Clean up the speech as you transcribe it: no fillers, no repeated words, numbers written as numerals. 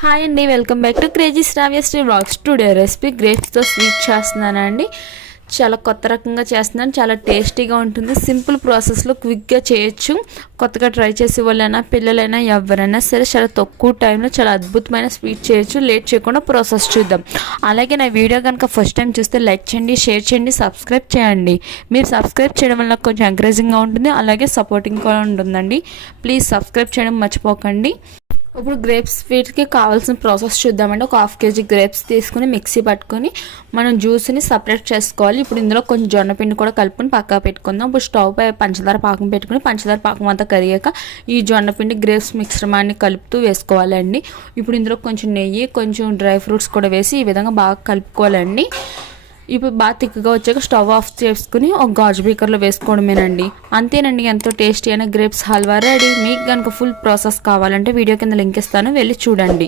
Hi అండి, welcome back to crazy Shravya Sri vlogs. Today recipe గ్రేప్స్తో sweet చేస్తున్నానండి. చాలా కొత్త రకంగా చేస్తున్నాను. చాలా టేస్టీగా ఉంటుంది. సింపుల్ ప్రాసెస్లో క్విక్గా చేయొచ్చు. కొత్తగా ట్రై చేసే వాళ్ళైనా పిల్లలైనా ఎవరైనా సరే చాలా తక్కువ టైంలో చాలా అద్భుతమైన స్వీట్ చేయొచ్చు. లేట్ చేయకుండా ప్రాసెస్ చూద్దాం. అలాగే నా వీడియో కనుక ఫస్ట్ టైం చూస్తే లైక్ చేయండి, షేర్ చేయండి, సబ్స్క్రైబ్ చేయండి. మీరు సబ్స్క్రైబ్ చేయడం వల్ల కొంచెం ఎంకరేజింగ్గా ఉంటుంది, అలాగే సపోర్టింగ్గా ఉంటుందండి. ప్లీజ్ సబ్స్క్రైబ్ చేయడం మర్చిపోకండి. ఇప్పుడు గ్రేప్స్ స్వీట్కి కావాల్సిన ప్రాసెస్ చూద్దామండి. ఒక హాఫ్ కేజీ గ్రేప్స్ తీసుకుని మిక్సీ పట్టుకొని మనం జ్యూస్ని సపరేట్ చేసుకోవాలి. ఇప్పుడు ఇందులో కొంచెం జొన్న పిండి కూడా కలుపుకొని పక్కా పెట్టుకుందాం. ఇప్పుడు స్టవ్ పై పంచదార పాకం పెట్టుకుని పంచదార పాకం అంతా కరిగాక ఈ జొన్న పిండి గ్రేప్స్ మిశ్రమాన్ని కలుపుతూ వేసుకోవాలండి. ఇప్పుడు ఇందులో కొంచెం నెయ్యి, కొంచెం డ్రై ఫ్రూట్స్ కూడా వేసి ఈ విధంగా బాగా కలుపుకోవాలండి. ఇప్పుడు బాగా తిక్కగా వచ్చాక స్టవ్ ఆఫ్ చేసుకుని ఒక గాజు బీకర్లో వేసుకోవడమేనండి. అంతేనండి, ఎంతో టేస్టీ అయిన గ్రేప్స్ హల్వా రెడీ. మీకు కనుక ఫుల్ ప్రాసెస్ కావాలంటే వీడియో కింద లింక్ ఇస్తాను, వెళ్ళి చూడండి.